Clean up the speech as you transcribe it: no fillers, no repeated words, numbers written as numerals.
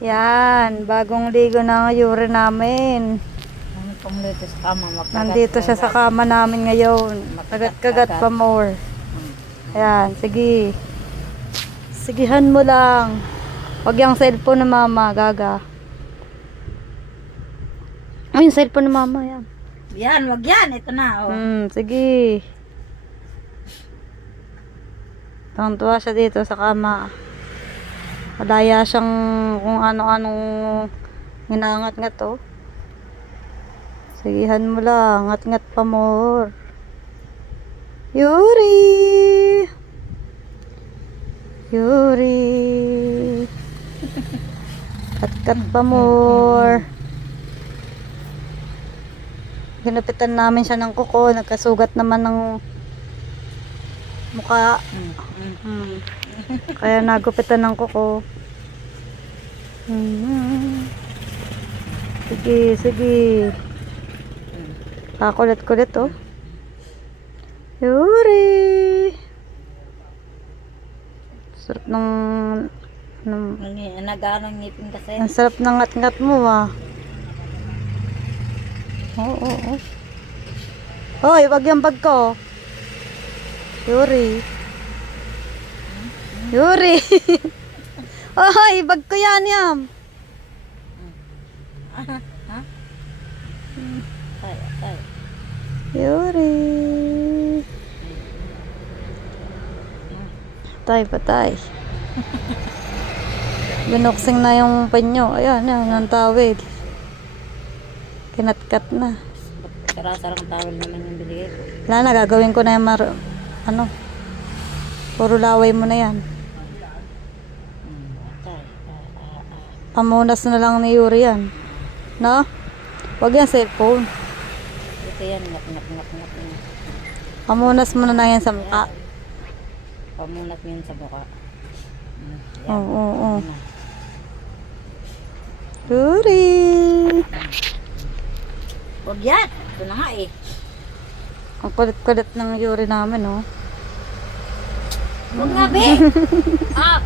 Yan, bagong ligo ng Yuri namin. Nandito sa kama, Nandito siya sa kama namin ngayon. Kagat-kagat pa more. Ayan, sige. Sigihan mo lang. Huwag yung cellphone ng mama, gaga. Ay, yung cellphone ng mama, yan. Yan, wag yan. Ito na, oh. Sige. Tuwang-tuwa siya dito sa kama. Malaya siyang kung ano-anong hinangat-ngat, oh. Sigihan mo lang. Ngat-ngat pa more. Yuri! Yuri! Kat-kat pa more. Ginupitan namin siya ng kuko. Nagkasugat naman ng mukha. Kaya nagupitan ng kuko. Sige, sige. Kakulit-kulit, oh. Yuri! Sarap ng Nag-ano ngipin kasi. ang sarap ng ngat-ngat mo, ah. Oo. Hoy, wag yung bag ko. Yuri. Yuri. Hoy, bag ko yan, yam. Ay. Yuri. Patay. Binuksing na yung panyo. Ayan, ang tawid. Kinatkat na. Sarang tawal naman yung binigay ko. Wala na, gagawin ko na yung puro laway mo na yan. Pamunas na lang ni Yuri yan. No? Huwag yan cellphone. Ito yan, ngap. Pamunas mo na yan sa mukha. Pamunat mo yun sa buka. Oo. Yuri! Huwag yan. Ito na nga eh. Ang kulit-kulit ng Yuri namin, oh. Huwag nga, be! Ah!